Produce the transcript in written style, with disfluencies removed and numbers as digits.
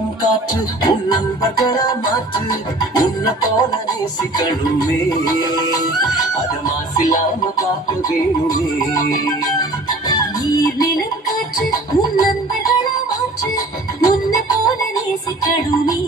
இளம் காற்று உன் நண்பர்களா மாற்று உன்னை போல நேசிக்கணுமே அத மாசில்லாம காக்க வேணுமே நீர் நிலம் காற்று உன் நண்பர்களா மாற்று உன்னை போல நேசிக்கணுமே